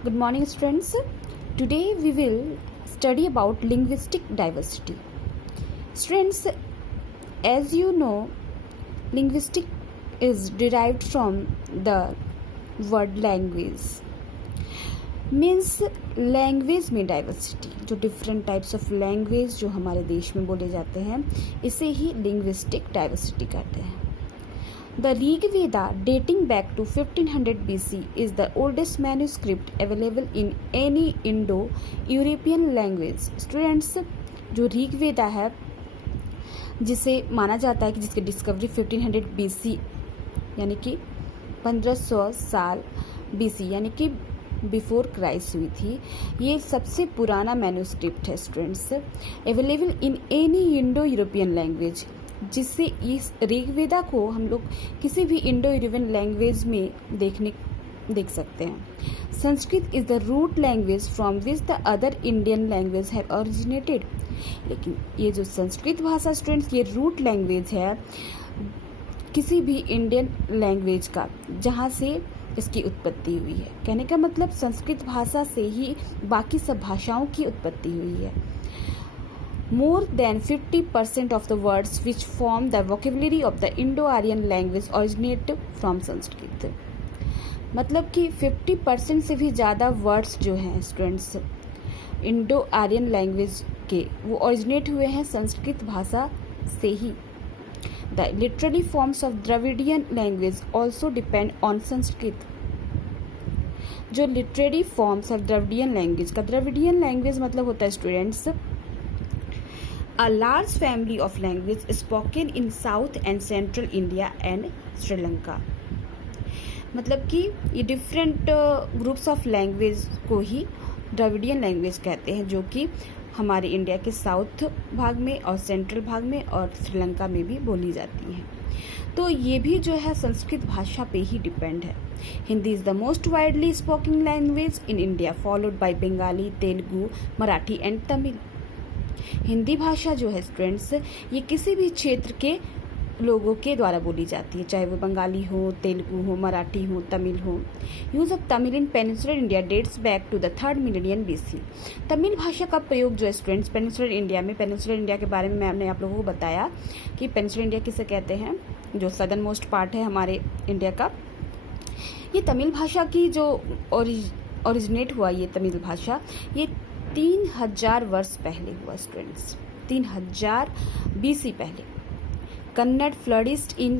Good morning, students. Today we will study about linguistic diversity. Students, as you know, linguistic is derived from the word language. Means language में diversity, जो different types of language जो हमारे देश में बोले जाते हैं, इसे ही लिंग्विस्टिक डाइवर्सिटी कहते हैं. The Rigveda dating back to 1500 BC is the oldest manuscript available in any Indo-European language. Students, जो ऋग्वेदा है, जिसे माना जाता है कि जिसकी डिस्कवरी 1500 BC यानी कि 1500 साल BC यानी कि बिफोर क्राइस्ट हुई थी, ये सबसे पुराना मैन्यूस्क्रिप्ट है students, available in any Indo European language, जिससे इस ऋग्वेदा को हम लोग किसी भी इंडो यूरोपियन लैंग्वेज में देख सकते हैं. Sanskrit is the root language from which the other Indian language have originated. लेकिन ये जो संस्कृत भाषा स्टूडेंट्स, ये रूट लैंग्वेज है किसी भी इंडियन लैंग्वेज का, जहाँ से इसकी उत्पत्ति हुई है. कहने का मतलब संस्कृत भाषा से ही बाकी सब भाषाओं की उत्पत्ति हुई है. More than 50% of the words which form the vocabulary of the Indo-Aryan language originate from Sanskrit. मतलब कि 50% से भी ज़्यादा वर्ड्स जो हैं स्टूडेंट्स इंडो आर्यन लैंग्वेज के, वो ओरिजिनेट हुए हैं संस्कृत भाषा से ही. The literary forms of Dravidian language also depend on Sanskrit. जो literary forms of Dravidian language का, द्रविडियन लैंग्वेज मतलब होता है students a large family of language spoken in South and Central India and Sri Lanka. मतलब कि ये different groups of language को ही Dravidian language कहते हैं, जो कि हमारे इंडिया के साउथ भाग में और सेंट्रल भाग में और श्रीलंका में भी बोली जाती हैं. तो ये भी जो है संस्कृत भाषा पे ही डिपेंड है. Hindi is the most widely spoken language in India, followed by Bengali, Telugu, Marathi and Tamil. Hindi भाषा जो है स्टूडेंट्स, ये किसी भी क्षेत्र के लोगों के द्वारा बोली जाती है, चाहे वो बंगाली हो, तेलुगु हो, मराठी हो, तमिल हो. Use of Tamil in peninsular India dates back to the 3rd millennium BC. Tamil भाषा का प्रयोग जो है स्टूडेंट्स पेनिनसुलर इंडिया में, पेनिनसुलर इंडिया के बारे में मैंने आप लोगों को बताया कि पेनिनसुलर इंडिया किसे कहते हैं, जो सदर्न मोस्ट पार्ट है हमारे इंडिया का. ये तमिल भाषा की जो ओरिजिनेट हुआ, ये तमिल भाषा ये 3000 वर्ष पहले हुआ स्टूडेंट्स, 3000 BC पहले. Kannada flourished in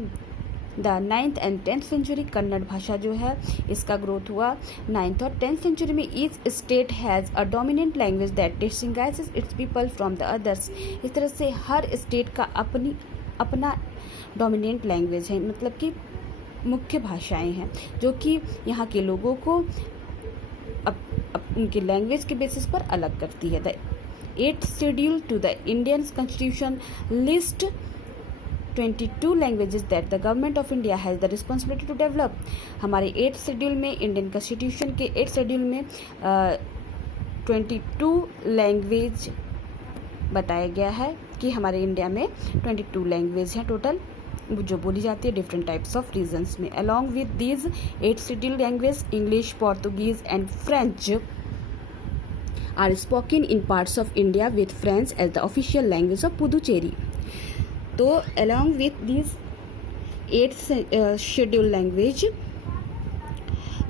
the 9th and 10th century. Kannada भाषा जो है इसका ग्रोथ हुआ 9th और 10th सेंचुरी में. Each state has a dominant language that distinguishes it's people from the others. इस तरह से हर स्टेट का अपना डोमिनेंट लैंग्वेज है, मतलब कि मुख्य भाषाएं हैं, जो कि यहाँ के लोगों को उनके लैंग्वेज के बेसिस पर अलग करती है. The 8th schedule to the Indian constitution list 22 languages that the government of India has the responsibility to develop. हमारे 8th शेड्यूल में, इंडियन कॉन्स्टिट्यूशन के 8th शेड्यूल में 22 लैंग्वेज बताया गया है कि हमारे इंडिया में 22 लैंग्वेज हैं टोटल, जो बोली जाती है डिफरेंट टाइप्स ऑफ रीजन्स में. Along with these 8 schedule language, English, Portuguese and French are spoken in parts of India with French as the official language of Puducherry. तो along with these 8 schedule language,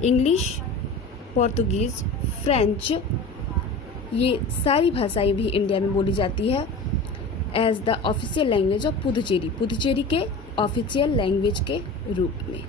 English, Portuguese, French, ये सारी भाषाएं भी India में बोली जाती है as the official language of Puducherry, Puducherry के ऑफिशियल लैंग्वेज के रूप में.